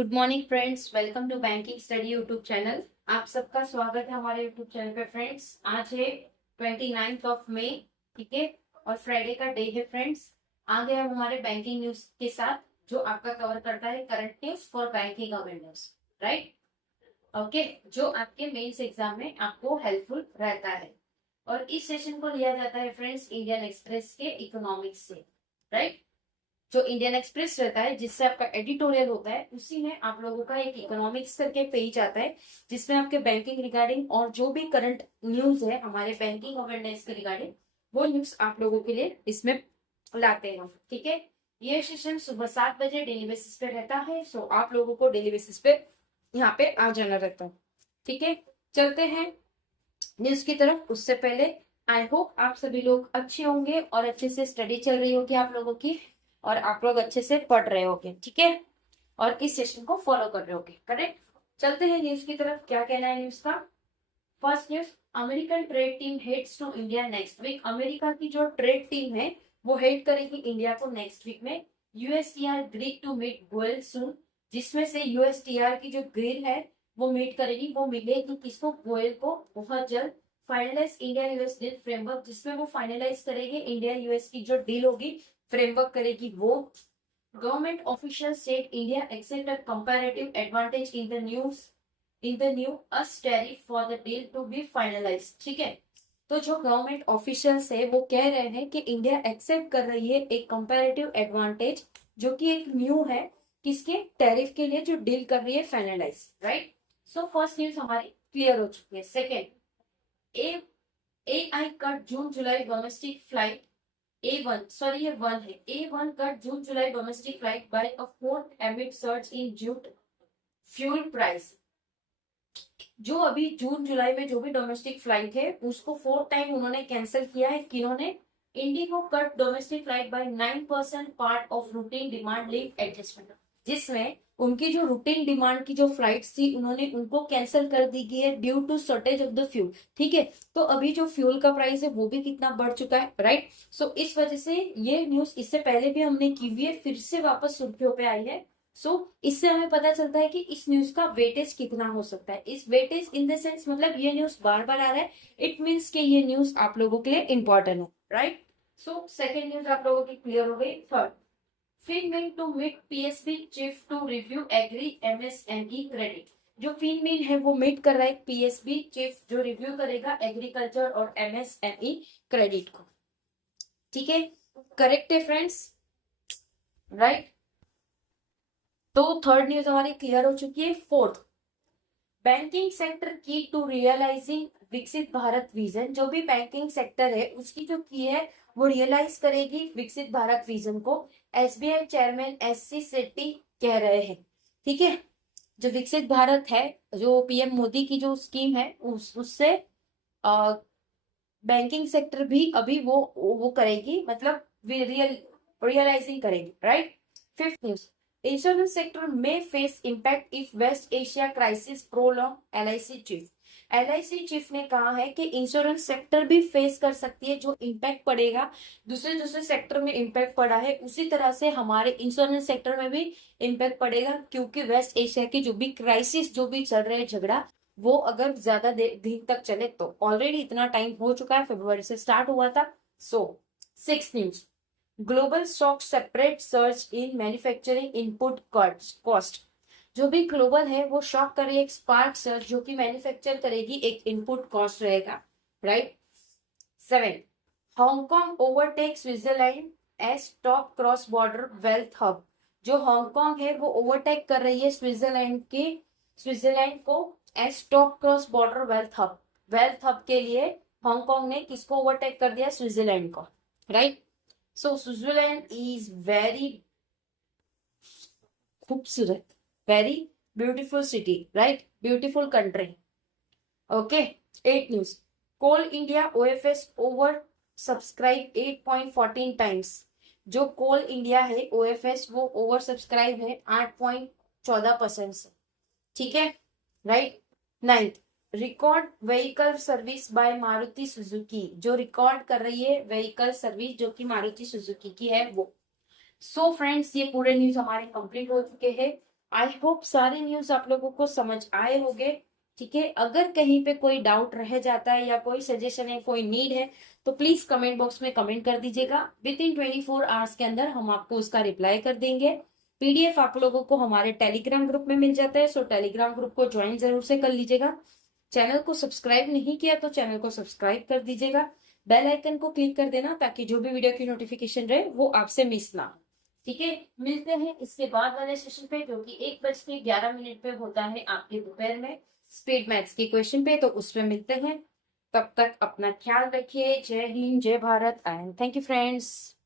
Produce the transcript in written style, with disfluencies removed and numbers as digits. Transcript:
Good morning friends, welcome to banking study YouTube channel. आप सबका स्वागत है हमारे यूट्यूब चैनल पे। फ्रेंड्स, आज है 29 ऑफ मई, ठीक है, और फ्राइडे का डे है। फ्रेंड्स, आ गए हम हमारे बैंकिंग न्यूज के साथ, जो आपका कवर करता है current news for banking awareness, right. Okay, जो आपके मेंस एग्जाम में आपको हेल्पफुल रहता है। और इस सेशन को लिया जाता है फ्रेंड्स इंडियन एक्सप्रेस के इकोनॉमिक्स से, राइट। जो इंडियन एक्सप्रेस रहता है, जिससे आपका एडिटोरियल होता है, उसी में आप लोगों का एक इकोनॉमिक्स करके पेज आता है, जिसमें आपके बैंकिंग रिगार्डिंग और जो भी करंट न्यूज है हमारे बैंकिंग अवेयरनेस के रिगार्डिंग, वो न्यूज आप लोगों के लिए इसमें लाते हैं, ठीक है। ये सेशन सुबह 7 बजे डेली बेसिस पे रहता है, सो आप लोगों को डेली बेसिस पे यहाँ पे आ जाना रहता है, ठीक है। चलते हैं न्यूज की तरफ। उससे पहले आई होप आप सभी लोग अच्छे होंगे और अच्छे से स्टडी चल रही होगी आप लोगों की, और आप लोग अच्छे से पढ़ रहे होगे, ठीक है, और इस सेशन को फॉलो कर रहे होगे, करेक्ट। चलते हैं न्यूज की तरफ। क्या कहना है न्यूज का? First news, American trade team heads to India next week. America की जो ट्रेड टीम है वो हेड करेगी इंडिया को नेक्स्ट वीक में। USTR grid to meet Goyal सून, जिसमें से यूएसटीआर की जो ग्रीड है वो मीट करेगी, वो मिलेगी किसको? गोयल को, बहुत जल्द। Finalize India US deal framework, जिसमें वो फाइनलाइज करेगी इंडिया यूएस की जो डील होगी, फ्रेमवर्क करेगी वो। Government official said India accept a comparative advantage in the new US tariff for the deal to be finalize, ठीक है। तो जो गवर्नमेंट ऑफिशियल्स है वो कह रहे हैं कि इंडिया एक्सेप्ट कर रही है एक कंपैरेटिव एडवांटेज, जो कि एक न्यू है, किसके? टैरिफ के लिए, जो डील कर रही है finalize, right. So first news हमारी क्लियर हो चुकी है। Second, A I cut June July domestic flight A1, sorry ये वन है, A1 cut June July domestic flight by a fourth amid surge in jet fuel price. जो अभी जून जुलाई में जो भी डोमेस्टिक फ्लाइट है उसको फोर्थ टाइम उन्होंने कैंसिल किया है। किन्होंने? IndiGo cut domestic flight by 9% part of routine demand link adjustment, जिसमें उनकी जो रूटीन डिमांड की जो फ्लाइट्स थी उन्होंने उनको कैंसिल कर दी गई है due to shortage of the fuel, ठीक है। तो अभी जो फ्यूल का प्राइस है वो भी कितना बढ़ चुका है, राइट। सो इस वजह से ये न्यूज इससे पहले भी हमने की हुई है, फिर से वापस सुर्खियों पे आई है। सो इससे हमें पता चलता है कि इस न्यूज का वेटेज कितना हो सकता है। इस वेटेज इन द सेंस मतलब ये न्यूज बार बार आ रहा है, इट मीन्स कि ये न्यूज आप लोगों के लिए इंपॉर्टेंट है, राइट। सो सेकेंड न्यूज आप लोगों की क्लियर हो गई। Third, FinMin to meet PSB chief to review agri MSME credit. जो FinMin है वो मीट कर रहा है PSB चीफ, जो रिव्यू करेगा एग्रीकल्चर और MSME क्रेडिट को, ठीक है। करेक्ट है फ्रेंड्स, राइट। तो थर्ड न्यूज हमारी क्लियर हो चुकी है। फोर्थ, बैंकिंग सेक्टर की टू रियलाइजिंग विकसित भारत विजन। जो भी बैंकिंग सेक्टर है उसकी जो की है वो रियलाइज करेगी विकसित भारत विजन को, एसबीआई चेयरमैन एससी सेट्टी कह रहे हैं, ठीक है। जो विकसित भारत है, जो पीएम मोदी की जो स्कीम है उससे बैंकिंग सेक्टर भी अभी वो करेगी, मतलब रियलाइजिंग करेगी, right. Fifth news, insurance sector में face impact if West Asia crisis prolong, LIC chief. LIC chief ने कहा है कि इंश्योरेंस सेक्टर भी फेस कर सकती है, जो इम्पैक्ट पड़ेगा दूसरे दूसरे सेक्टर में इम्पैक्ट पड़ा है उसी तरह से हमारे इंश्योरेंस सेक्टर में भी इम्पैक्ट पड़ेगा, क्योंकि वेस्ट एशिया की जो भी क्राइसिस जो भी चल रहा है झगड़ा, वो अगर ज्यादा दिन तक चले तो, ऑलरेडी इतना टाइम हो चुका है, फरवरी से स्टार्ट हुआ था। So six news, global stock separate search in manufacturing input cost. जो भी ग्लोबल है वो शॉक करे एक स्पार्क सर्च, जो कि मैन्युफैक्चर करेगी एक इनपुट कॉस्ट रहेगा, right. Seven, Hong Kong overtake Switzerland as top cross border wealth hub. जो हांगकांग है वो ओवरटेक कर रही है स्विट्जरलैंड को as top cross border wealth hub के लिए हांगकांग ने किसको ओवरटेक कर दिया? स्विट्जरलैंड को, right. So Switzerland is very खूबसूरत, very beautiful city, right, beautiful country, okay. Eighth news, Coal India OFS oversubscribe 8.14 times. जो कोल इंडिया है ओएफएस वो ओवर सब्सक्राइब है 8.14% से, ठीक है, right. Ninth, record vehicle service by Maruti Suzuki. जो रिकॉर्ड कर रही है व्हीकल सर्विस जो कि मारुति सुजुकी की है वो। सो फ्रेंड्स, ये पूरे न्यूज हमारे कंप्लीट हो चुके हैं। आई होप सारे न्यूज आप लोगों को समझ आए होंगे। ठीक है, अगर कहीं पे कोई डाउट रह जाता है या कोई सजेशन है, कोई नीड है, तो प्लीज कमेंट बॉक्स में कमेंट कर दीजिएगा। विद इन 24 आवर्स के अंदर हम आपको उसका रिप्लाई कर देंगे। पीडीएफ आप लोगों को हमारे टेलीग्राम ग्रुप में मिल जाता है, सो टेलीग्राम ग्रुप को ज्वाइन जरूर से कर लीजिएगा। चैनल को सब्सक्राइब नहीं किया तो चैनल को सब्सक्राइब कर दीजिएगा। बेल आइकन को क्लिक कर देना ताकि जो भी वीडियो की नोटिफिकेशन रहे वो आपसे मिस ना हो। ठीक है, मिलते हैं इसके बाद वाले सेशन पे जो कि 1:11 पे होता है आपके दोपहर में, स्पीड मैथ्स के क्वेश्चन पे, तो उसमें मिलते हैं। तब तक अपना ख्याल रखिए। जय हिंद, जय Bharat and thank you friends.